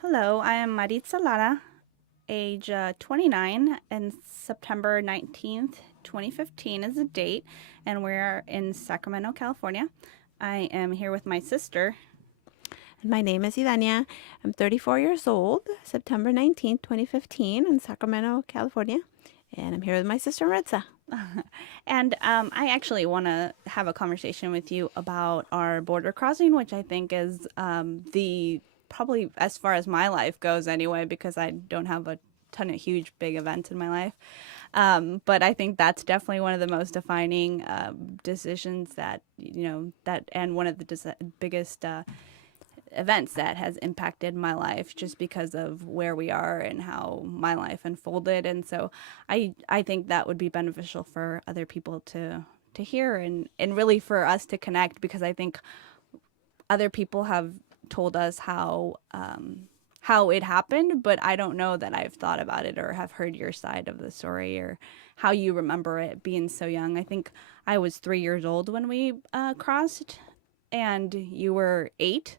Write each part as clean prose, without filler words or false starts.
Hello, I am Maritza Lara, age 29, and September 19th, 2015 is the date, and we're in Sacramento, California. I am here with my sister. My name is Idania. I'm 34 years old, September 19th, 2015, in Sacramento, California. And I'm here with my sister Maritza. And I actually want to have a conversation with you about our border crossing, which I think is the probably as far as my life goes anyway, because I don't have a ton of huge big events in my life. But I think that's definitely one of the most defining decisions and one of the biggest events that has impacted my life just because of where we are and how my life unfolded. And so I think that would be beneficial for other people to hear and really for us to connect, because I think other people have told us how it happened, but I don't know that I've thought about it or have heard your side of the story or how you remember it being so young. I think I was 3 years old when we crossed, and you were 8.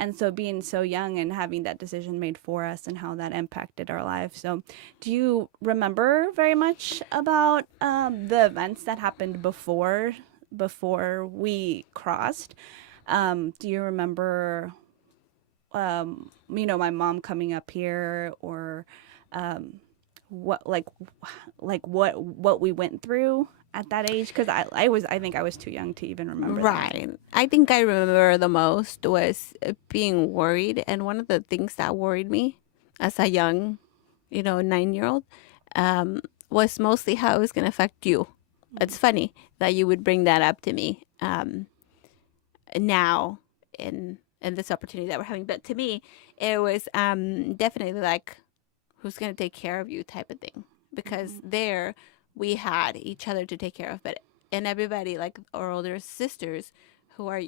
And so being so young and having that decision made for us and how that impacted our lives. So, do you remember very much about the events that happened before we crossed? Do you remember, my mom coming up here, or what what we went through at that age? Because I think I was too young to even remember that. Right. I think I remember the most was being worried. And one of the things that worried me as a young, 9-year-old, was mostly how it was going to affect you. It's funny that you would bring that up to me now in this opportunity that we're having. But to me, it was definitely like, who's going to take care of you type of thing. Because there we had each other to take care of. But and everybody, like our older sisters who were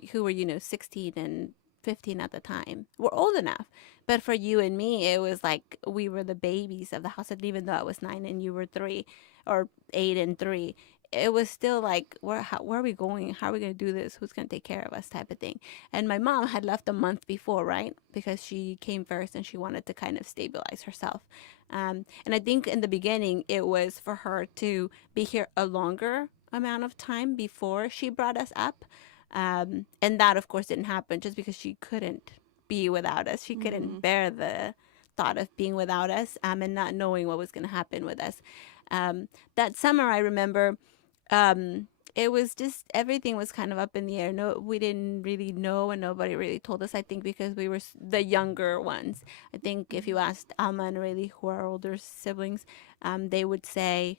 16 and 15 at the time, were old enough. But for you and me, it was like we were the babies of the house. And even though I was 9 and you were 3, or 8 and 3, it was still like, where are we going? How are we going to do this? Who's going to take care of us type of thing? And my mom had left a month before, right? Because she came first and she wanted to kind of stabilize herself. And I think in the beginning, it was for her to be here a longer amount of time before she brought us up. And that, of course, didn't happen just because she couldn't be without us. She couldn't bear the thought of being without us, and not knowing what was going to happen with us. That summer, I remember, it was just everything was kind of up in the air. No, we didn't really know, and nobody really told us. I think because we were the younger ones. I think if you asked Alma and Rayleigh, who are our older siblings, they would say,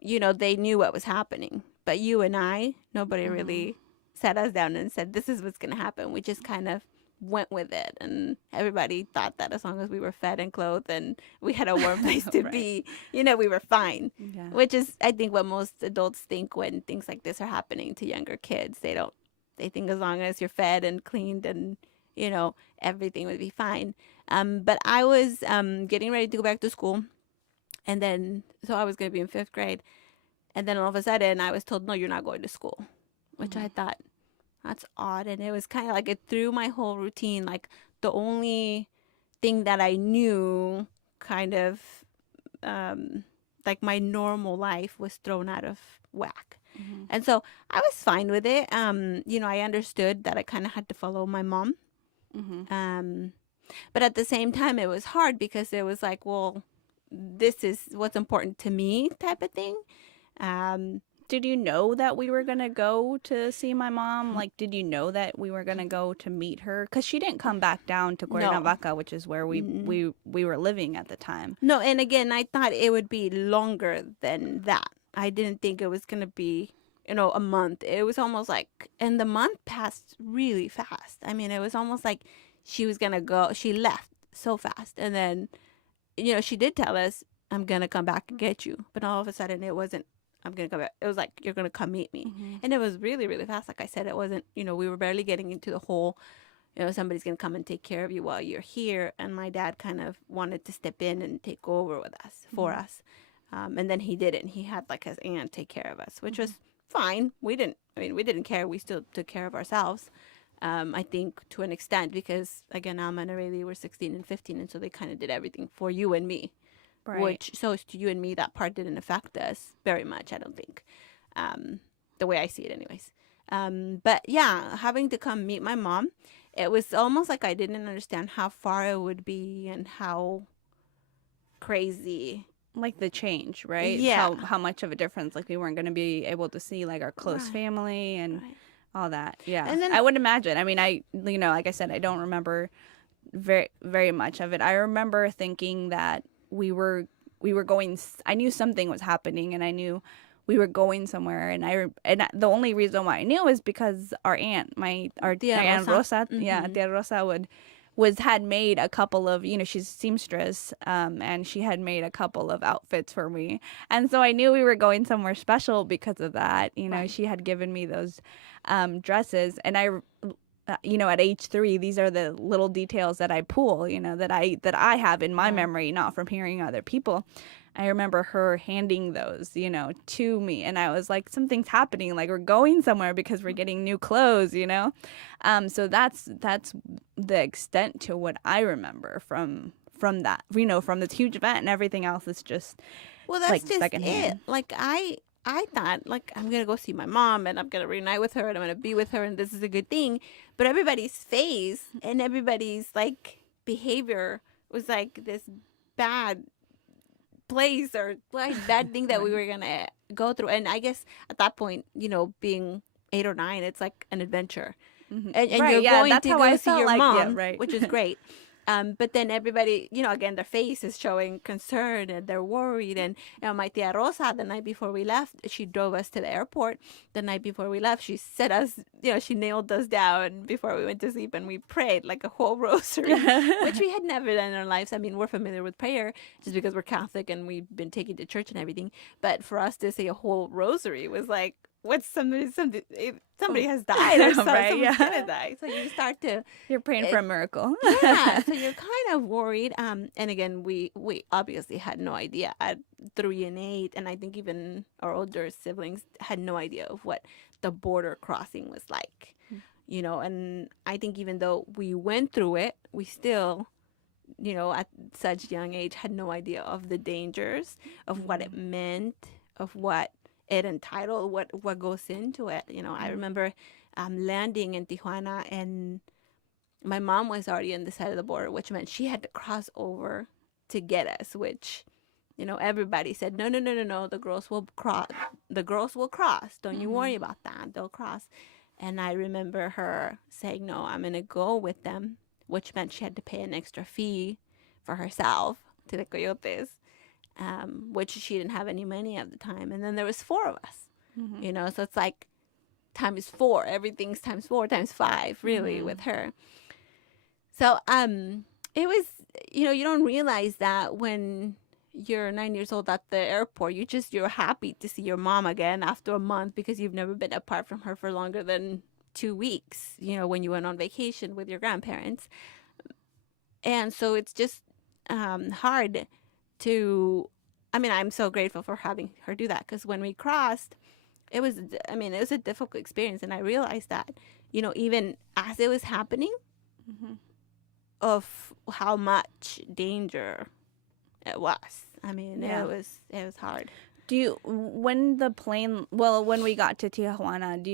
they knew what was happening. But you and I, nobody really sat us down and said, this is what's going to happen. We just kind of went with it. And everybody thought that as long as we were fed and clothed and we had a warm place to Right. be, we were fine. Yeah. Which is, I think, what most adults think when things like this are happening to younger kids. They think as long as you're fed and cleaned and, everything would be fine. But I was getting ready to go back to school. And then, so I was going to be in 5th grade. And then all of a sudden, I was told, no, you're not going to school, which I thought, that's odd. And it was kind of like it threw my whole routine. Like the only thing that I knew kind of like my normal life was thrown out of whack. And so I was fine with it. I understood that I kind of had to follow my mom. Um, but at the same time, it was hard because it was like, well, this is what's important to me type of thing. Um, Did you know that we were gonna go to see my mom? Like, did you know that we were gonna go to meet her? Because she didn't come back down to no. Cuernavaca, which is where we were living at the time. No, and again, I thought it would be longer than that. I didn't think it was going to be, a month. It was almost like, and the month passed really fast. I mean, it was almost like she was going to go, she left so fast. And then, she did tell us, I'm going to come back and get you. But all of a sudden, it wasn't, I'm going to come back. It was like, you're going to come meet me. And it was really, really fast. Like I said, it wasn't, we were barely getting into the whole, somebody's going to come and take care of you while you're here. And my dad kind of wanted to step in and take over with us, for us. And then he didn't. He had like his aunt take care of us, which was fine. We didn't care. We still took care of ourselves. I think to an extent, because again, Alma and Aurelia were 16 and 15, and so they kind of did everything for you and me. Right. Which, so to you and me, that part didn't affect us very much, I don't think. The way I see it, anyways. But yeah, having to come meet my mom, it was almost like I didn't understand how far it would be and how crazy. Like the change, right? Yeah. How much of a difference, like we weren't going to be able to see like our close Right. family and Right. all that. Yeah. And then, I would imagine. I mean, like I said, I don't remember very much of it. I remember thinking that we were going. I knew something was happening, and I knew we were going somewhere. The only reason why I knew is because our aunt, our Tia Aunt Rosa. Rosa, yeah, Tia Rosa had made a couple of, she's seamstress, and she had made a couple of outfits for me, and so I knew we were going somewhere special because of that. Right. She had given me those dresses, and at age 3, these are the little details that I pull, that I have in my Right. memory, not from hearing other people. I remember her handing those, to me, and I was like, something's happening, like we're going somewhere because we're getting new clothes. So that's the extent to what I remember from that, from this huge event, and everything else is just Well, that's like just it. secondhand. Like I thought, like, I'm gonna go see my mom and I'm gonna reunite with her and I'm gonna be with her and this is a good thing. But everybody's face and everybody's like behavior was like this bad place or like bad thing that we Right. were gonna go through. And I guess at that point, being 8 or 9, it's like an adventure. And Right, you're yeah, going that's to how go I see felt your like, yeah, mom, right. which is great. But then everybody, again, their face is showing concern and they're worried. And my tia Rosa, the night before we left, she drove us to the airport. The night before we left, she set us, she nailed us down before we went to sleep, and we prayed like a whole rosary, which we had never done in our lives. I mean, we're familiar with prayer just because we're Catholic and we've been taken to church and everything. But for us to say a whole rosary was like, what's somebody has died or Right, someone's gonna yeah. die. So you start to You're praying for a miracle. yeah, so you're kind of worried. And again, we obviously had no idea at 3 and 8, and I think even our older siblings had no idea of what the border crossing was like. And I think even though we went through it, we still, at such young age, had no idea of the dangers, of what it meant, of what it entitled, what goes into it. I remember landing in Tijuana, and my mom was already on the side of the border, which meant she had to cross over to get us, which, everybody said, no, no, no, no, no, the girls will cross. The girls will cross. Don't you worry about that. They'll cross. And I remember her saying, no, I'm going to go with them, which meant she had to pay an extra fee for herself to the coyotes, which she didn't have any money at the time. And then there was 4 of us, so it's like times 4. Everything's times 4, times 5, really, with her. So it was, you don't realize that when you're 9 years old at the airport, you're happy to see your mom again after a month because you've never been apart from her for longer than 2 weeks, when you went on vacation with your grandparents. And so it's just hard to, I mean, I'm so grateful for having her do that, because when we crossed, it was a difficult experience. And I realized that, even as it was happening, of how much danger it was. I mean, Yeah. it was hard. When we got to Tijuana, do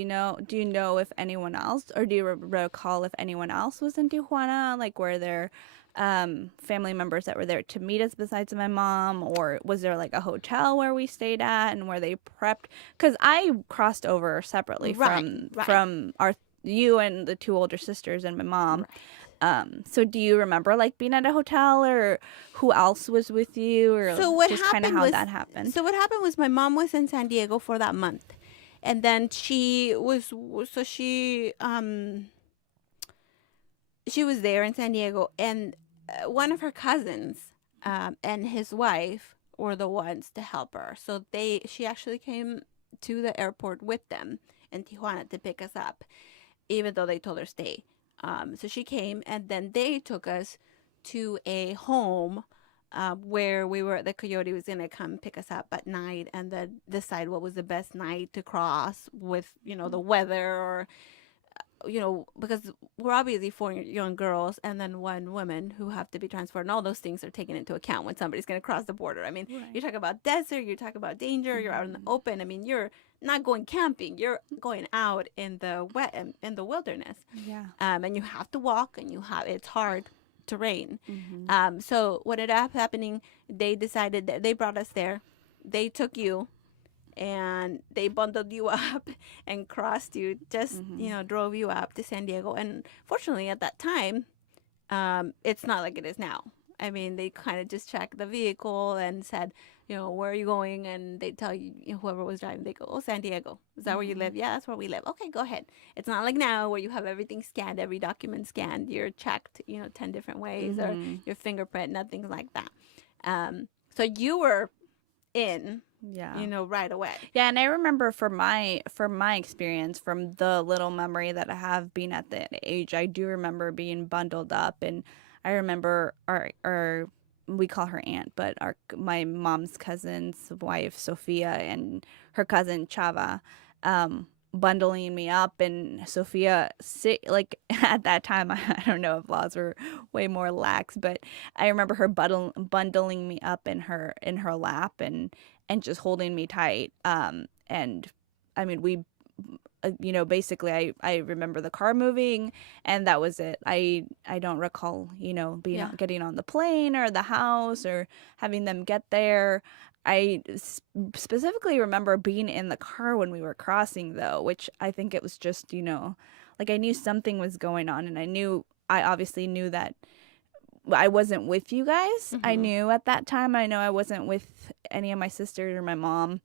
you know if anyone else, or do you recall if anyone else was in Tijuana? Like, were there family members that were there to meet us besides my mom, or was there like a hotel where we stayed at and where they prepped? Because I crossed over separately Right. from you and the 2 older sisters and my mom. Right. So do you remember like being at a hotel, or who else was with you, or So what just kind of happened how was that happened? so what happened was my mom was in San Diego for that month, and then she was there in San Diego, and one of her cousins and his wife were the ones to help her. So she actually came to the airport with them in Tijuana to pick us up, even though they told her stay. So she came, and then they took us to a home where the coyote was going to come pick us up at night and then decide what was the best night to cross with, the weather or because we're obviously four young girls and then one woman who have to be transferred, and all those things are taken into account when somebody's going to cross the border. I mean, Right. you're talking about desert, you're talking about danger, you're out in the open. I mean, you're not going camping, you're going out in the wet in the wilderness. Yeah. And you have to walk, and it's hard terrain. Mm-hmm. So what ended up happening, they decided that they brought us there. They took you and they bundled you up and crossed you, just, drove you up to San Diego. And fortunately, at that time, it's not like it is now. I mean, they kind of just checked the vehicle and said, where are you going? And they tell you, whoever was driving, they go, oh, San Diego. Is that where you live? Yeah, that's where we live. Okay, go ahead. It's not like now where you have everything scanned, every document scanned. You're checked, 10 different ways, or your fingerprint, nothing like that. So you were in, Yeah. right away. Yeah, and I remember from my experience, from the little memory that I have being at that age, I do remember being bundled up, and I remember our we call her aunt, but my mom's cousin's wife, Sophia, and her cousin Chava, bundling me up, and Sophia like at that time, I don't know if laws were way more lax, but I remember her bundling me up in her lap and just holding me tight. And I mean, we, basically I remember the car moving, and that was it. I don't recall, getting on the plane or the house or having them get there. I specifically remember being in the car when we were crossing, though, which I think it was just, like I knew something was going on, and I obviously knew that I wasn't with you guys. I knew at that time. I know I wasn't with any of my sisters or my mom.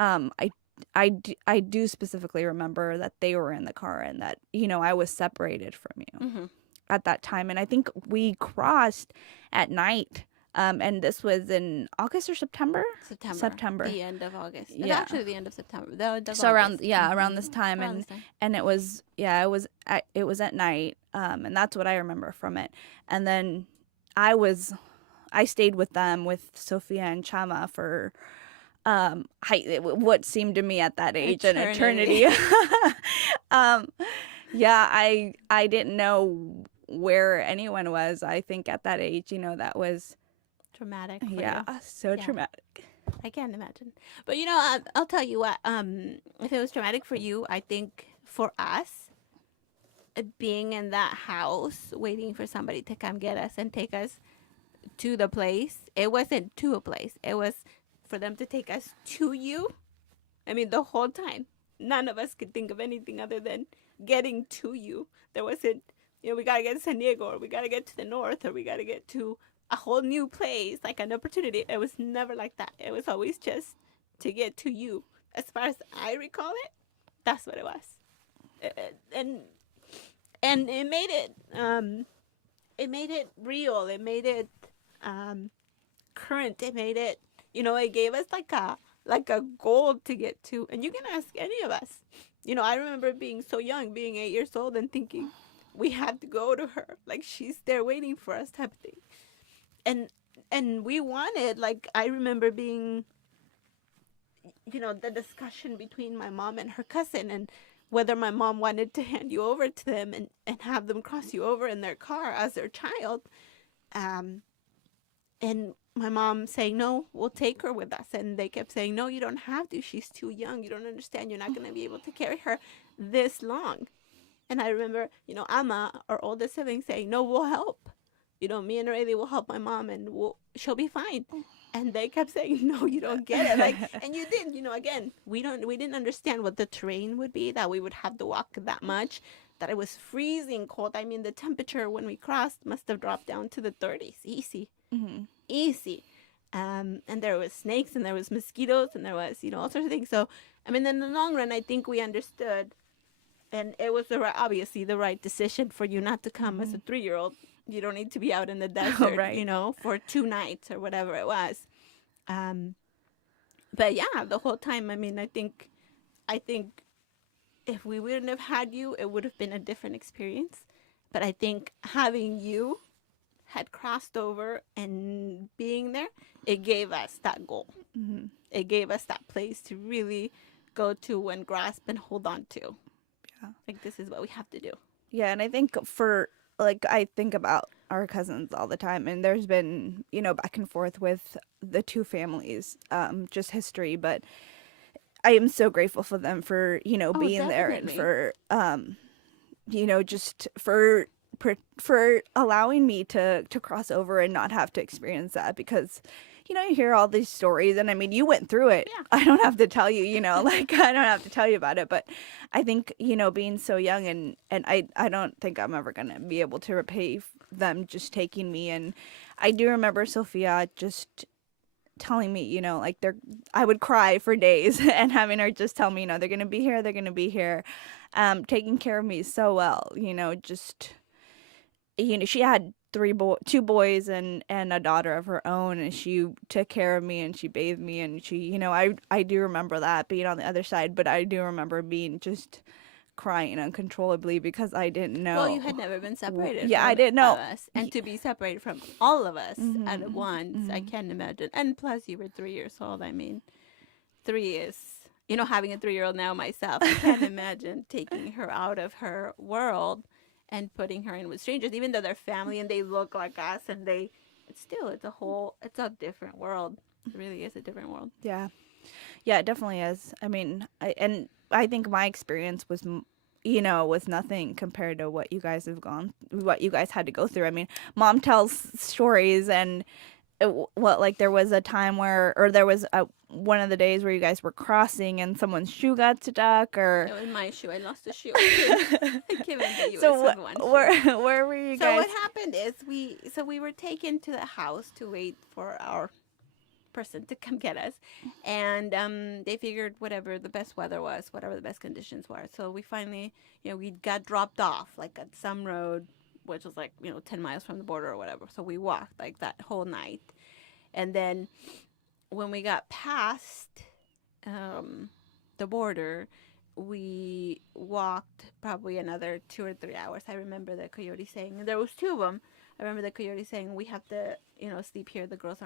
I do specifically remember that they were in the car, and that, I was separated from you at that time. And I think we crossed at night. And this was in August or September? September. The end of August. It's Yeah. actually the end of September. The end of So August. around this time, Around this time. and it was at night, and that's what I remember from it. And then I stayed with them, with Sophia and Chama, for what seemed to me at that age an eternity. Yeah, I didn't know where anyone was. I think at that age, that was Traumatic. so traumatic. I can't imagine. But I'll tell you what. If it was traumatic for you, I think for us, being in that house, waiting for somebody to come get us and take us to the place. It wasn't to a place. It was for them to take us to you. I mean, the whole time, none of us could think of anything other than getting to you. There wasn't, we got to get to San Diego, or we got to get to the north, or we got to get to a whole new place, like an opportunity. It was never like that. It was always just to get to you. As far as I recall it, that's what it was. And it made it real. It made it current. It made it, it gave us like a goal to get to. And you can ask any of us. I remember being so young, being 8 years old, and thinking we had to go to her, like she's there waiting for us, type of thing. And we wanted, like, I remember being, the discussion between my mom and her cousin, and whether my mom wanted to hand you over to them and have them cross you over in their car as their child. And my mom saying, no, we'll take her with us. And they kept saying, no, you don't have to. She's too young. You don't understand. You're not going to be able to carry her this long. And I remember, Ama, our oldest sibling, saying, no, we'll help. Me and Rayleigh will help my mom, and she'll be fine. And they kept saying, no, you don't get it. Like, and you didn't, again, we didn't understand what the terrain would be, that we would have to walk that much, that it was freezing cold. I mean, the temperature when we crossed must have dropped down to the 30s. Easy. Easy. And there was snakes, and there was mosquitoes, and there was, all sorts of things. So, I mean, in the long run, I think we understood, and it was obviously the right decision for you not to come as a 3-year-old. You don't need to be out in the desert, Right. For 2 nights or whatever it was. But yeah, the whole time, I mean, I think if we wouldn't have had you, it would have been a different experience. But I think having you had crossed over and being there, it gave us that goal. It gave us that place to really go to and grasp and hold on to. Like, this is what we have to do. Yeah, and I think I think about our cousins all the time, and there's been, back and forth with the two families, just history, but I am so grateful for them for, Oh, being there and definitely. for, just for allowing me to cross over and not have to experience that because you hear all these stories and I mean you went through it. Yeah. I don't have to tell you, like I don't have to tell you about it, but I think being so young and I don't think I'm ever going to be able to repay them just taking me. And I do remember Sophia just telling me, like I would cry for days and having her just tell me, they're going to be here, they're going to be here, taking care of me so well, just she had two boys and a daughter of her own, and she took care of me and she bathed me and she, I do remember that being on the other side, but I do remember being just crying uncontrollably because I didn't Well, you know. had never been separated Yeah, I from didn't know. us. And to be separated from all of us at Mm-hmm, once, I mm-hmm. can't imagine. And plus, you were 3 years old. I mean, three is, having a 3-year-old now myself, I can't imagine taking her out of her world and putting her in with strangers, even though they're family and they look like us and it's a different world. It really is a different world. Yeah. Yeah, it definitely is. I mean, I think my experience was, was nothing compared to what you guys had to go through. I mean, mom tells stories, and like there was a time or there was one of the days where you guys were crossing and someone's shoe got stuck, or It was my shoe. I lost a shoe. I came in the U.S. so with one shoe. where were you So guys? what happened is we were taken to the house to wait for our person to come get us, and they figured whatever the best weather was, whatever the best conditions were. So we finally, we got dropped off like at some road, which was like 10 miles from the border or whatever. So we walked like that whole night, and then when we got past the border, we walked probably another 2 or 3 hours. I remember the coyote saying, there was two of them. I remember the coyote saying, we have to, sleep here. The girls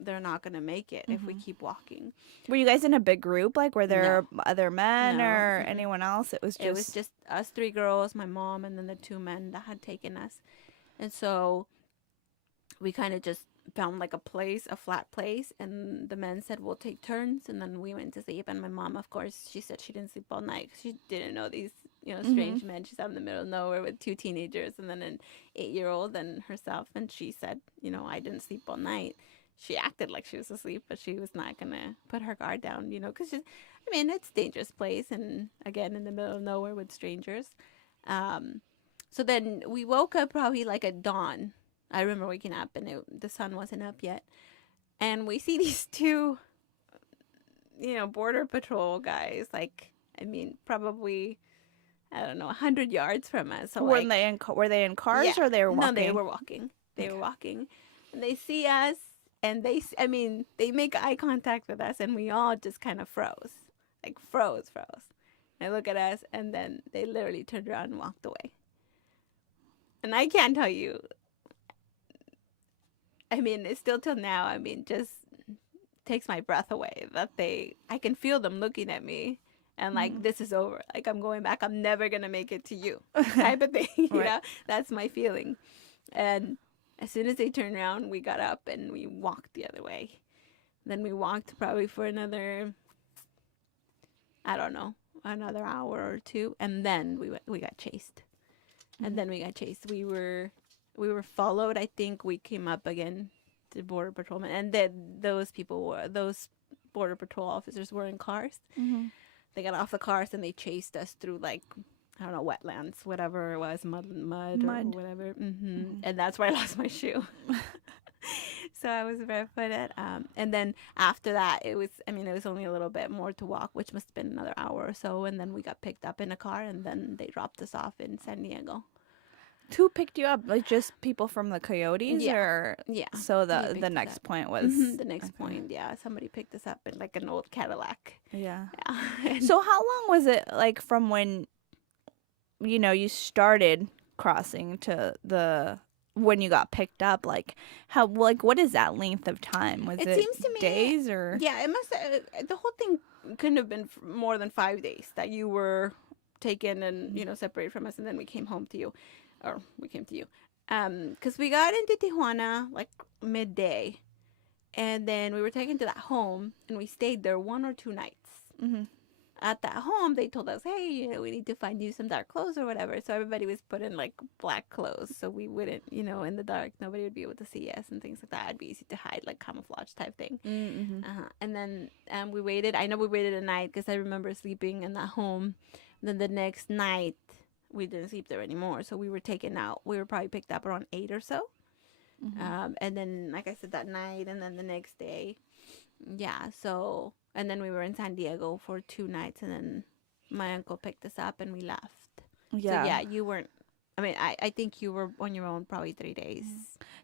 they're not going to make it if we keep walking. Were you guys in a big group? Like, were there other men No. or Mm-mm. anyone else? It was just us three girls, my mom, and then the two men that had taken us. And so we kind of just found like a flat place, and the men said we'll take turns, and then we went to sleep. And my mom, of course, she said she didn't sleep all night 'cause she didn't know these strange men. She's out in the middle of nowhere with two teenagers and then an 8-year-old and herself, and she said, I didn't sleep all night. She acted like she was asleep, but she was not gonna put her guard down, because it's a dangerous place, and again, in the middle of nowhere with strangers. So then we woke up probably like at dawn. I remember waking up and the sun wasn't up yet, and we see these two, border patrol guys. Like, probably, I don't know, 100 yards from us. So were they in cars or they were walking? No, they were walking. They were walking, and they see us, and they make eye contact with us, and we all just kind of froze. Like, froze. They look at us, and then they literally turned around and walked away. And I can't tell you, it's still till now, just takes my breath away that I can feel them looking at me and like, this is over. Like, I'm going back. I'm never going to make it to you type of thing. Right. That's my feeling. And as soon as they turned around, we got up and we walked the other way. Then we walked probably for another, I don't know, another hour or two. And then we got chased. And then we got chased. We were followed. I think we came up again to border patrolmen, and then those border patrol officers were in cars. Mm-hmm. They got off the cars and they chased us through, like, I don't know, wetlands, whatever it was, mud or whatever. And that's where I lost my shoe. So I was barefooted. And then after that, it was only a little bit more to walk, which must have been another hour or so. And then we got picked up in a car, and then they dropped us off in San Diego. Who picked you up? Like, just people from the Coyotes? Yeah. Or Yeah. so the next point was the next point. Yeah, somebody picked us up in like an old Cadillac. Yeah. Yeah. So how long was it, like, from when you started crossing to when you got picked up? Like, how, like, what is that length of time? Was it seems to me, days or? Yeah, it must. The whole thing couldn't have been more than 5 days that you were taken and, you know, separated from us. And then we came home to you, or we came to you. Because we got into Tijuana like midday. And then we were taken to that home and we stayed there 1 or 2 nights. Mm-hmm. At that home, they told us, hey, you know, we need to find you some dark clothes or whatever. So everybody was put in like black clothes. So we wouldn't, you know, in the dark, nobody would be able to see us and things like that. It'd be easy to hide, like camouflage type thing. Mm-hmm. And then we waited. I know we waited a night because I remember sleeping in that home. And then the next night, we didn't sleep there anymore. So we were taken out. We were probably picked up around 8 or so. Mm-hmm. And then, like I said, that night and then the next day. Yeah, so, and then we were in San Diego for 2 nights, and then my uncle picked us up and we left. Yeah. So, yeah, you weren't, I mean, I think you were on your own probably 3 days.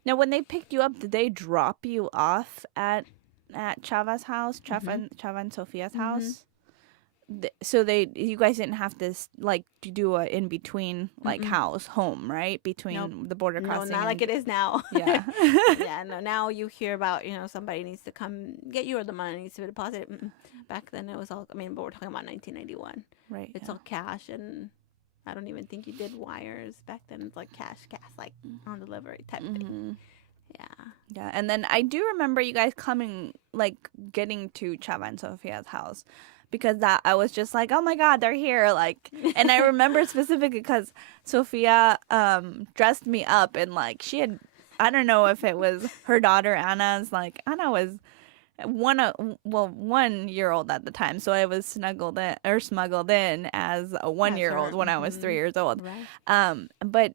Now, when they picked you up, did they drop you off at Chava's house, Chava and Sophia's house? So you guys didn't have to like to do a in between like house home, right? Between the border crossing. No, not like it is now. Yeah. Yeah, no, now you hear about, you know, somebody needs to come get you or the money needs to be deposited. Back then it was all, I mean, but we're talking about 1991. Right. It's all cash, and I don't even think you did wires. Back then it's like cash, like on delivery type thing. Yeah. Yeah. And then I do remember you guys coming, like getting to Chava and Sophia's house. Because that I was just like, oh my God, they're here, like, and I remember specifically because Sophia dressed me up and like she had, I don't know if it was her daughter Anna's, like Anna was 1 year old at the time, so I was smuggled in as a 1 year old when I was 3 years old. Right. But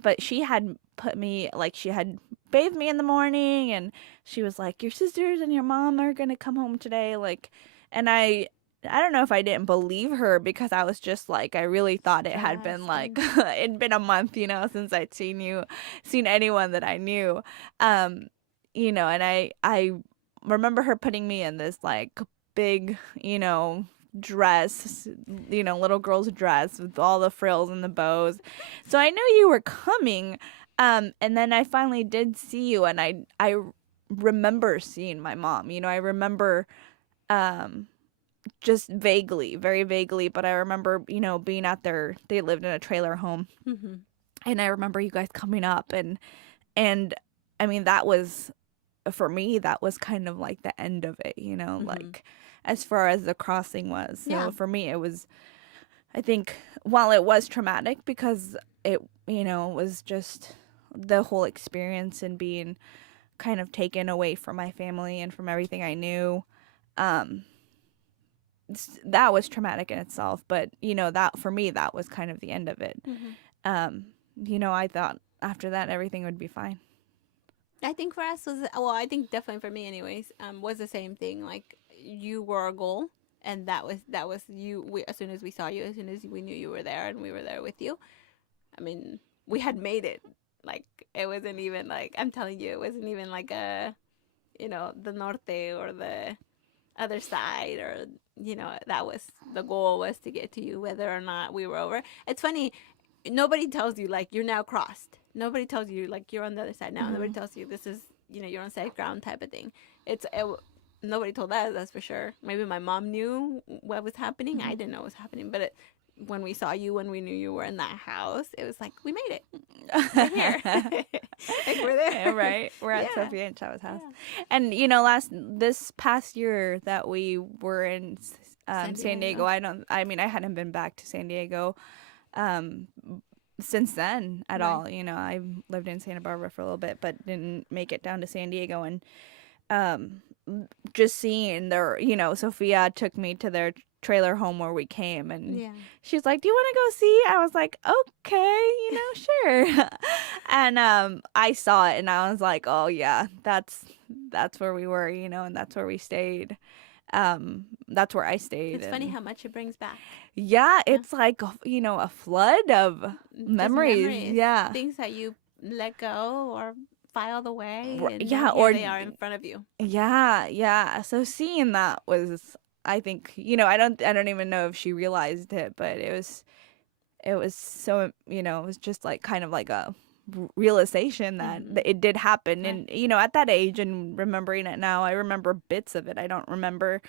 but she had put me, like, she had bathed me in the morning, and she was like, your sisters and your mom are gonna come home today, like. And I don't know if I didn't believe her because I was just like, I really thought it had been like, it'd been a month, you know, since I'd seen anyone that I knew. You know, and I remember her putting me in this like big, you know, dress, you know, little girl's dress with all the frills and the bows. So I knew you were coming. And then I finally did see you, and I remember seeing my mom. You know, I remember just vaguely, very vaguely, but I remember, you know, being out there. They lived in a trailer home, and I remember you guys coming up, and I mean, that was, for me, that was kind of like the end of it, you know, like as far as the crossing was. So for me, it was, I think, while it was traumatic because it, you know, was just the whole experience and being kind of taken away from my family and from everything I knew. That was traumatic in itself, but you know, that for me, that was kind of the end of it. You know, I thought after that everything would be fine. I think for us was, well, I think definitely for me anyways, was the same thing. Like, you were our goal, and that was you. As soon as we saw you, as soon as we knew you were there and we were there with you, I mean, we had made it. Like, it wasn't even like, I'm telling you, it wasn't even like a, you know, the norte or the other side, or, you know, that was the goal, was to get to you whether or not we were over. It's funny, nobody tells you like you're now crossed. Nobody tells you like you're on the other side now. Nobody tells you this is, you know, you're on safe ground type of thing. Nobody told us, that's for sure. Maybe my mom knew what was happening. I didn't know what was happening, but when we saw you, when we knew you were in that house, it was like, we made it. We're here. Like, we're there. Yeah, right. We're at Sophia and Chava's house. And, you know, this past year that we were in San Diego, I mean, I hadn't been back to San Diego since then at all. You know, I lived in Santa Barbara for a little bit, but didn't make it down to San Diego. And just seeing their, you know, Sophia took me to their trailer home where we came, and she's like, do you want to go see? I was like, okay, you know, sure. And I saw it and I was like, oh yeah, that's where we were, you know, and that's where we stayed. That's where I stayed. It's funny how much it brings back. Yeah, it's like, you know, a flood of memories. Yeah, things that you let go or filed away, and or they are in front of you. Yeah. So seeing that was, I think, you know, I don't even know if she realized it, but it was so, you know, it was just like kind of like a realization that it did happen. And, you know, at that age and remembering it now, I remember bits of it. I don't remember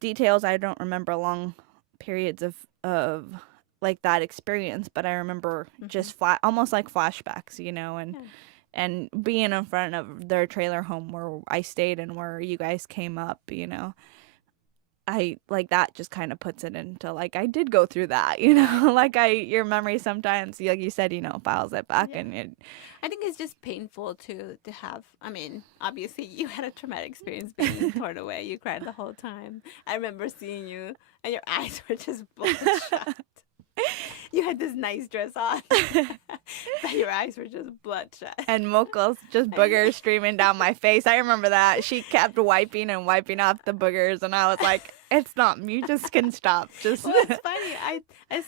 details. I don't remember long periods of like that experience, but I remember just almost like flashbacks, you know, and being in front of their trailer home where I stayed and where you guys came up, you know. I like that just kind of puts it into like I did go through that, you know, like your memory sometimes, like you said, you know, files it back Yeah. and it. I think it's just painful to have. I mean, obviously you had a traumatic experience being torn away. You cried the whole time. I remember seeing you, and your eyes were just bloodshot. You had this nice dress on, but your eyes were just bloodshot. And mocos, just boogers streaming down my face. I remember that. She kept wiping and wiping off the boogers, and I was like, "It's not. You just can stop." Just. Well, it's funny. As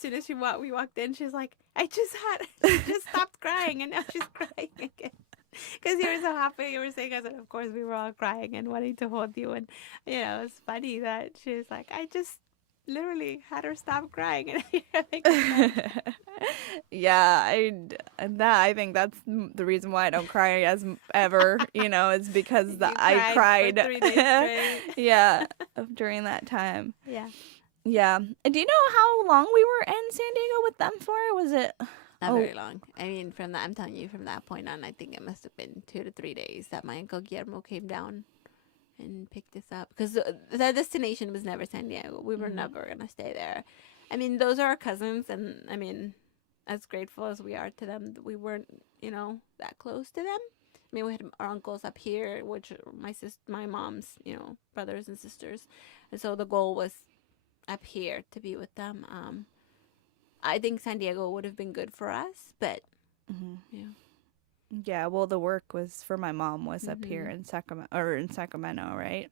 soon as we walked in, she's like, she just stopped crying, and now she's crying again. Because you were so happy. You were saying, and of course we were all crying and wanting to hold you, and you know it's funny that she was like, I just literally had her stop crying, and you're like, yeah, I think that's the reason why I don't cry as ever, you know, is because I cried for 3 days straight. yeah, during that time. Yeah. Yeah. Do you know how long we were in San Diego with them for? Was it Not very long. I mean, I'm telling you, from that point on, I think it must have been 2 to 3 days that my Uncle Guillermo came down and picked us up. Because the destination was never San Diego. We were never going to stay there. I mean, those are our cousins. And, I mean, as grateful as we are to them, we weren't, you know, that close to them. I mean, we had our uncles up here, which are my mom's, you know, brothers and sisters. And so the goal was up here to be with them. I think San Diego would have been good for us, but yeah. Yeah, well, the work was for my mom was up here in Sacramento, right?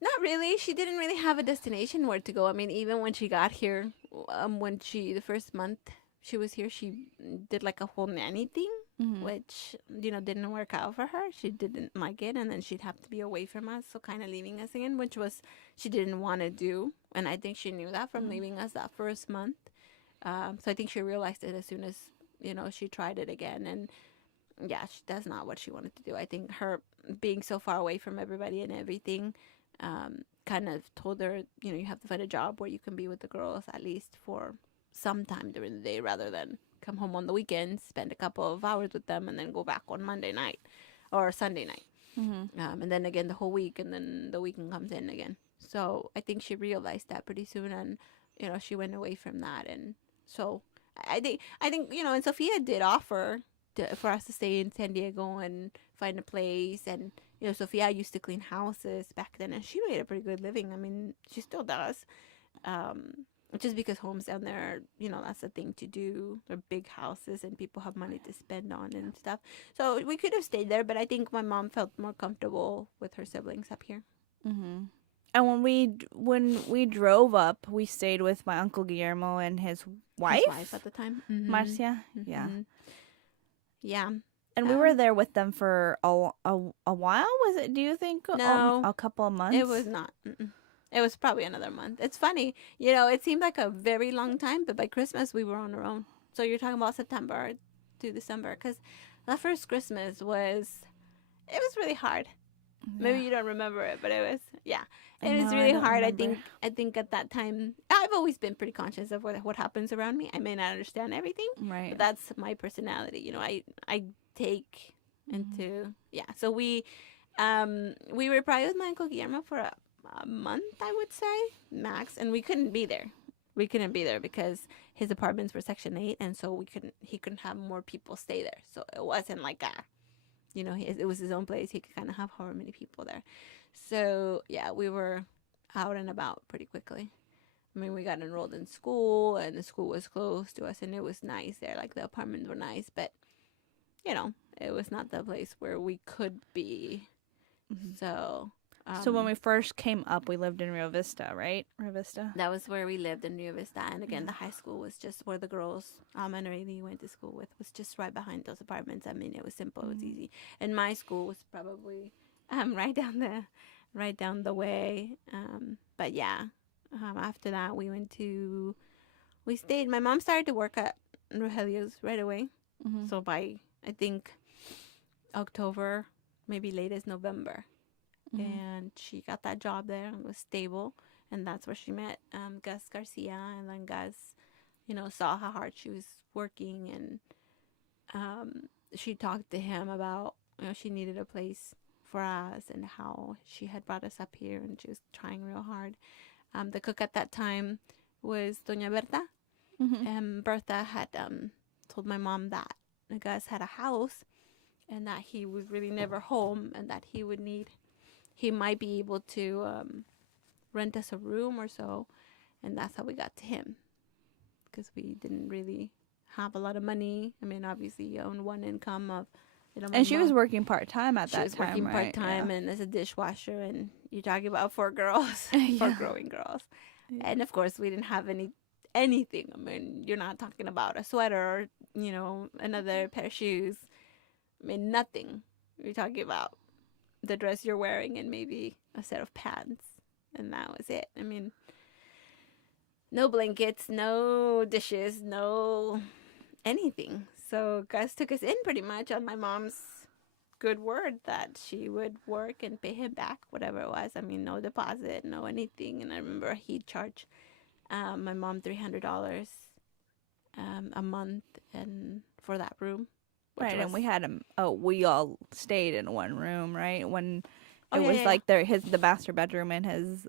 Not really. She didn't really have a destination where to go. I mean, even when she got here, the first month she was here, she did like a whole nanny thing, which, you know, didn't work out for her. She didn't like it, and then she'd have to be away from us, so kind of leaving us again, which was she didn't want to do, and I think she knew that from leaving us that first month. So I think she realized it as soon as, you know, she tried it again, and yeah, that's not what she wanted to do. I think her being so far away from everybody and everything kind of told her, you know, you have to find a job where you can be with the girls at least for some time during the day rather than come home on the weekends, spend a couple of hours with them, and then go back on Monday night or Sunday night. And then again the whole week, and then the weekend comes in again. So I think she realized that pretty soon, and, you know, she went away from that. And so I think you know, and Sophia did offer for us to stay in San Diego and find a place. And, you know, Sophia used to clean houses back then, and she made a pretty good living. I mean, she still does. Just because homes down there, you know, that's the thing to do. They're big houses and people have money to spend on and stuff. So we could have stayed there, but I think my mom felt more comfortable with her siblings up here. And when we drove up, we stayed with my Uncle Guillermo and his wife At the time. Marcia. Yeah. Yeah. And we were there with them for a while. Was it? Do you think? No. A couple of months. It was not. It was probably another month. It's funny, you know, it seemed like a very long time, but by Christmas we were on our own. So you're talking about September to December, because the first Christmas it was really hard. Maybe you don't remember it, but it was really hard. Remember. I think at that time I've always been pretty conscious of what happens around me. I may not understand everything, Right. but that's my personality. You know, I take into So we were probably with my Uncle Guillermo for a month, I would say, max, and we couldn't be there. We couldn't be there because his apartments were Section 8, and so he couldn't have more people stay there. So it wasn't like you know, it was his own place. He could kind of have however many people there. So yeah, we were out and about pretty quickly. I mean, we got enrolled in school, and the school was close to us, and it was nice there. Like, the apartments were nice, but, you know, it was not the place where we could be. So when we first came up, we lived in Rio Vista, right? Rio Vista. that was where we lived, in Rio Vista. And again, the high school was just where the girls and Rainy went to school with, was just right behind those apartments. I mean, it was simple, it was easy. And my school was probably right down the way. But yeah, after that we stayed. My mom started to work at Rogelio's right away. So by, I think, October, maybe latest November. And she got that job there and was stable. and that's where she met Gus Garcia. And then Gus, saw how hard she was working, and she talked to him about, she needed a place for us and how she had brought us up here and she was trying real hard. The cook at that time was Doña Berta. Mm-hmm. And Berta had told my mom that Gus had a house and that he was really never home and that he might be able to rent us a room or so. And that's how we got to him, because we didn't really have a lot of money. I mean, obviously, you own one income of, my And she was mom. working part-time at She that was time, working right? part-time Yeah. and as a dishwasher, and you're talking about 4 girls, 4 Yeah. growing girls. Yeah. And of course, we didn't have anything. I mean, you're not talking about a sweater or, another pair of shoes. I mean, nothing. You're talking about the dress you're wearing and maybe a set of pants. And that was it. I mean, no blankets, no dishes, no anything. So Gus took us in pretty much on my mom's good word that she would work and pay him back whatever it was. I mean, no deposit, no anything. And I remember he'd charge my mom $300 a month and for that room. Right, and we had we all stayed in one room, right? When Oh, it yeah, was yeah, like the master bedroom in his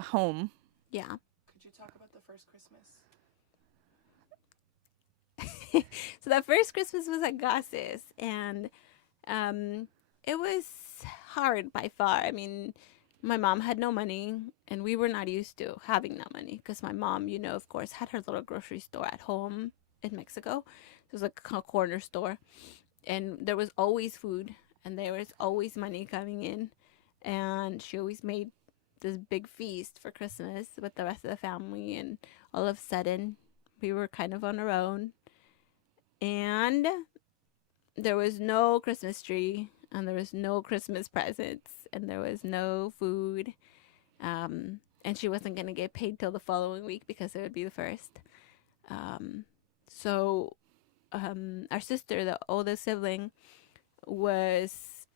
home. yeah. Could you talk about the first Christmas? So that first Christmas was at Gus's, and it was hard by far. I mean, my mom had no money, and we were not used to having no money because my mom, of course, had her little grocery store at home in Mexico. It was like a corner store, and there was always food, and there was always money coming in, and she always made this big feast for Christmas with the rest of the family, and all of a sudden, we were kind of on our own. And there was no Christmas tree, and there was no Christmas presents, and there was no food. And she wasn't going to get paid till the following week because it would be the first. So our sister, the oldest sibling, was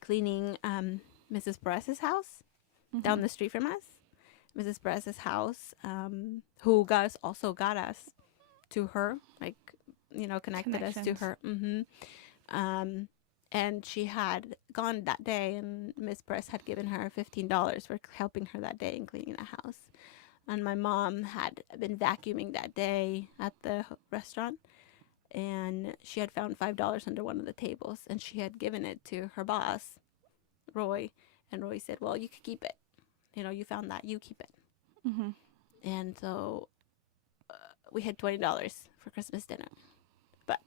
cleaning Mrs. Perez's house down the street from us. Mrs. Perez's house, who also got us to her, like, connected us to her. And she had gone that day, and Miss Perez had given her $15 for helping her that day in cleaning the house. And my mom had been vacuuming that day at the restaurant, and she had found $5 under one of the tables, and she had given it to her boss, Roy. And Roy said, well, you could keep it. You found that, you keep it. Mm-hmm. And so we had $20 for Christmas dinner. But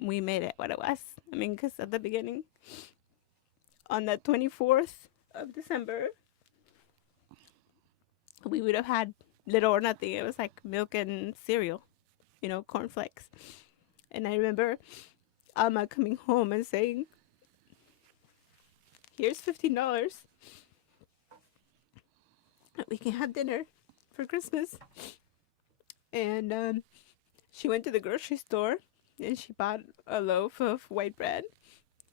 we made it what it was. I mean, because at the beginning, on the 24th of December, we would have had little or nothing. It was like milk and cereal, cornflakes. And I remember Alma coming home and saying, here's $15. We can have dinner for Christmas. And she went to the grocery store and she bought a loaf of white bread.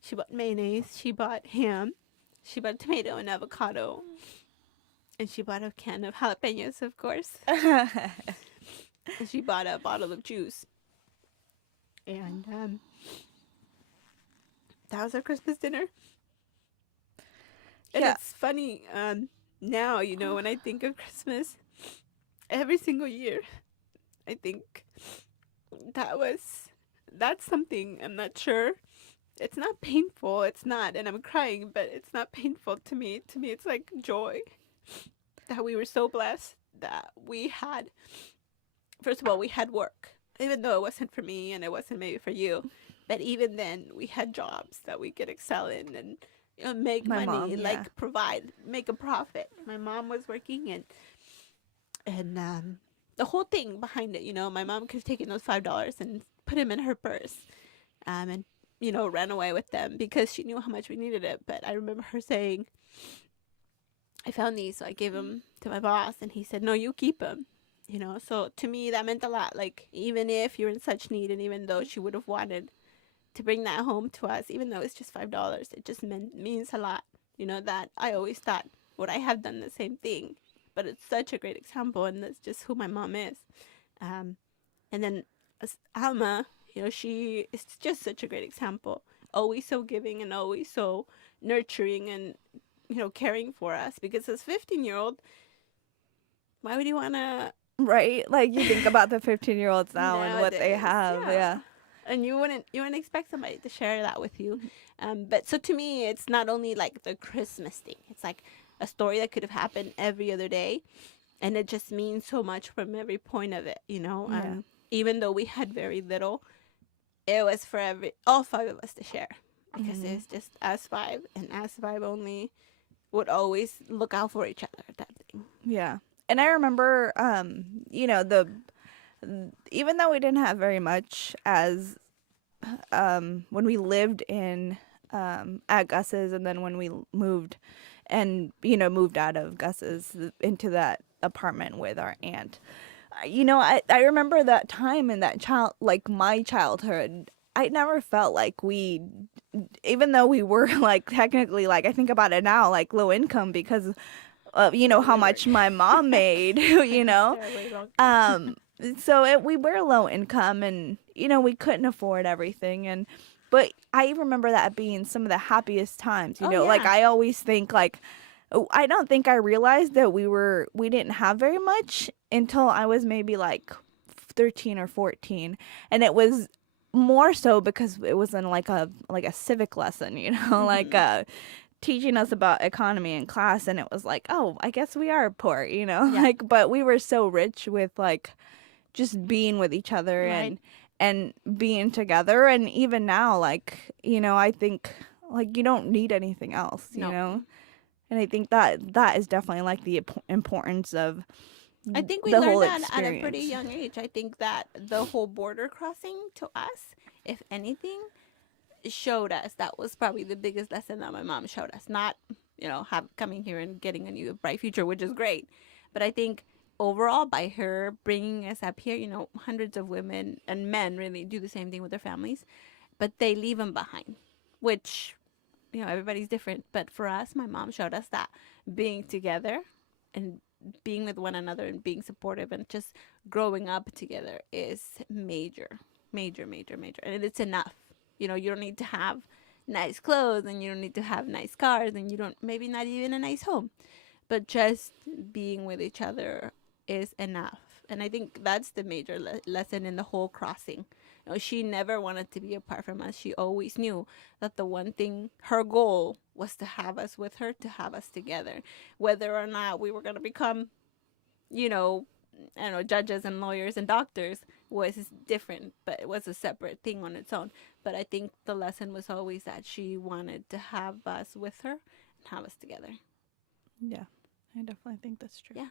She bought mayonnaise. She bought ham. She bought tomato and avocado. And she bought a can of jalapenos, of course. And she bought a bottle of juice. And that was our Christmas dinner. And Yeah. it's funny now, when I think of Christmas, every single year, I think that's something. I'm not sure. It's not painful. It's not, and I'm crying, but it's not painful to me. To me, it's like joy that we were so blessed that we had, first of all, we had work, even though it wasn't for me and it wasn't maybe for you. But even then, we had jobs that we could excel in and make My money, mom, yeah. like provide, make a profit. My mom was working, and the whole thing behind it, my mom could have taken those $5 and put them in her purse, and ran away with them because she knew how much we needed it. But I remember her saying, I found these, so I gave them to my boss, and he said, no, you keep them. So to me, that meant a lot. Like, even if you're in such need, and even though she would have wanted to bring that home to us, even though it's just $5, it just means a lot. That I always thought would I have done the same thing? But it's such a great example, and that's just who my mom is. And then Alma, she is just such a great example. Always so giving and always so nurturing and, caring for us. Because as 15-year-old, why would you want to Right? Like you think about the 15-year-olds now and what they nowadays? have. Yeah. And you wouldn't expect somebody to share that with you. But so to me, it's not only like the Christmas thing. It's like a story that could have happened every other day, and it just means so much from every point of it. Yeah. Even though we had very little, it was for all five of us to share, because it's just us five, and us five only would always look out for each other. That thing. Yeah. And I remember, even though we didn't have very much as when we lived in at Gus's, and then when we moved moved out of Gus's into that apartment with our aunt. I remember that time in that my childhood. I never felt like even though we were like technically, like I think about it now, like low income because of how much my mom made. So we were low income, and we couldn't afford everything, but I remember that being some of the happiest times. Like I always think like, I don't think I realized that we didn't have very much until I was maybe like 13 or 14, and it was more so because it was in like a civic lesson, like teaching us about economy in class, and it was like, oh, I guess we are poor, like, but we were so rich with like just being with each other, Right. and being together. And even now, like, I think like you don't need anything else, No. and I think that is definitely like the importance of I think we the learned whole that at a experience. pretty young age. I think that the whole border crossing to us, if anything, showed us, that was probably the biggest lesson that my mom showed us. Not, coming here and getting a new bright future, which is great. But I think overall, by her bringing us up here, hundreds of women and men really do the same thing with their families, but they leave them behind, which, everybody's different. But for us, my mom showed us that being together and being with one another and being supportive and just growing up together is major, major, major, major. And it's enough. You don't need to have nice clothes, and you don't need to have nice cars, and you don't, maybe not even a nice home, but just being with each other is enough. And I think that's the major lesson in the whole crossing. She never wanted to be apart from us. She always knew that the one thing, her goal was to have us with her, to have us together. Whether or not we were going to become, I don't know, judges and lawyers and doctors was different, but it was a separate thing on its own. But I think the lesson was always that she wanted to have us with her and have us together. Yeah, I definitely think that's true. Yeah.